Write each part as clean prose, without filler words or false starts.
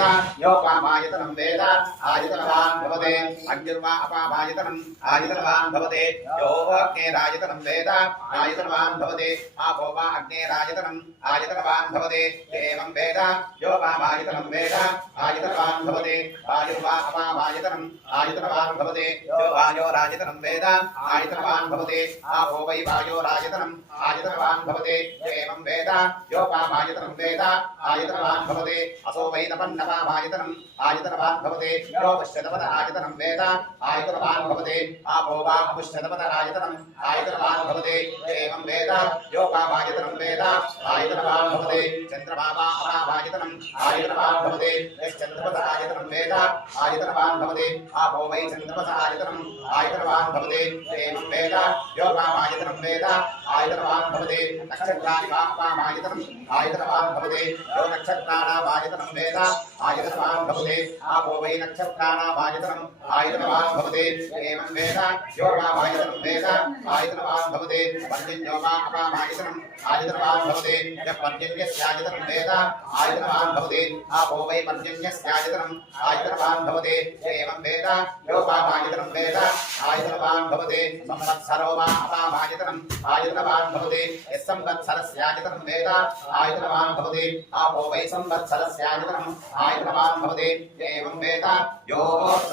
वेद योपामायतनं वेद आयतनवान् भवते अग्निर्वा अपामायतनम् आयतनवान् भवते यो अग्नेरायतनं वेद आयतनवान् भवते आपो वा अग्नेरायतनम् आयतनवान् भवते एवं वेद योपामायतनं वेद आयतनवान् भवते वायुर्वा अपामायतनम् आयतनवान् भवते यो वायोरायतनं वेद आयतनवान् भवते आपो वै वायोरायतनम् आयतनवान् भवते एवं वेद योपामायतनं वेद आयतनवान् भवते असो वै नपन्नपामायतनम् आयतनवान् भवते यो पश्यतपद आयतनं वेद आयतनवान् भवते आपो वा अपश्यतपद आयतनम् आयतनवान् भवते एवं वेद योपामायतनं वेद आयतनवान् भवते चन्द्रमा वा अपामायतनम् आयतनवान् भवते यश्चन्द्रपद आयतनं वेद आयतनवान् भवते आपो वै चन्द्रपद आयतनम् आयतनवान् भवते एवं वेद योपामायतनं वेद आयतनवान् भवते नक्षत्राणि वा अपामायतनम् आयतनवान् भवते यो नक्षत्राणामायतनं वेद आयतनवान् भवते आपो वै नक्षत्राणामायतनम् आयतनवान् भवते एवं वेद योपामायतनं वेद आयतनवान् भवते पर्जन्यो वा अपामायतनम् आयतनवान् भवते यः पर्जन्यस्यायतनं वेद आयतनवान् भवते आपो वै पर्जन्यस्यायतनम् आयतनवान् भवते एवं वेद योपामायतनं वेद आयतनवान् भवते संवत्सरो वा अपामायतनम् आयतनवान् भवते यः संवत्सरस्यायतनं वेद आयतनवान् भवते आपो वै संवत्सरस्यायतनम् आयतनवान् भवते एवं वेद यो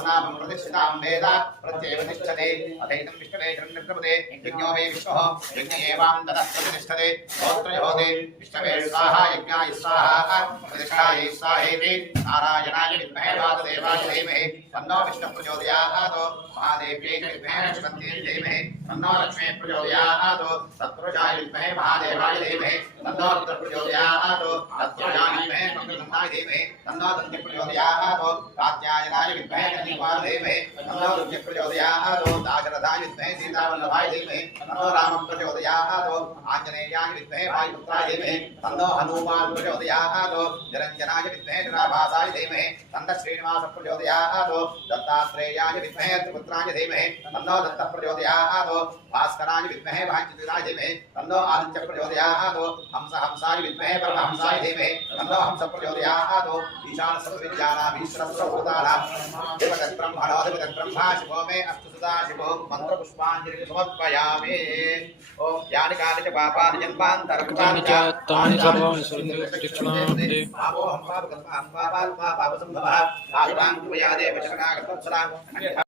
नामं प्रतिष्ठितां वेद प्रत्येव तिष्ठते अथैतं विष्णवे शरणप्रपदे यज्ञो वै विष्णुः यज्ञ एवां ततः प्रतिष्ठते गोत्रयोदे विष्णवे स्वाहा यज्ञाय स्वाहा प्रतिष्ठायै स्वाहेति नारायणाय विद्महे वासुदेवाय धीमहि तन्नो विष्णुः प्रचोदयात् महादेव्यै च विद्महे शिवन्त्यै धीमहि तन्नो लक्ष्मी प्रचोदयात् तत्पुरुषाय विद्महे महादेवाय धीमहि तन्नो रुद्र प्रचोदयात् तत्पुरुषाय विद्महे मंगलगन्धाय धीमहि तन्नो दन्ति प्रचोदयात् कात्यायनाय विद्महे कन्यकाय धीमहि तन्नो रुद्र प्रचोदयात् दाशरथाय विद्महे सीतावल्लभाय धीमहि तन्नो रामः प्रचोदयात् आञ्जनेयाय विद्महे वायुपुत्राय धीमहि तन्नो हनुमान् प्रचोदयात् निरञ्जनाय विद्महे निराभासाय धीमहि तन्नः श्रीनिवासः प्रचोदयात् दत्तात्रेयाय विद्महे त्रिपुत्राय धीमहि तन्नो दत्तः प्रचोदयात् भास्कराय विद्महे भाग्यवतीराय धीमहि तन्नो आदित्यः प्रचोदयात् हंसाय विद्महे परमहंसाय धीमहि तन्नो हंसः प्रचोदयात् ईशानसर्वविद्यानामीश्वरसर्वभूतानां देवतब्रह्मणोऽधिपतिर्ब्रह्मा शिवो मे अस्तु सदा शिवो मन्त्रपुष्पाञ्जलिं समर्पयामि ॐ यानि कानि च पापानि जन्मान्तरकृतानि च तानि सर्वाणि सुरक्षितानि पापो हंसा पापात्मा पापसम्भवः आयुरां कृपया देव शरणागतवत्सला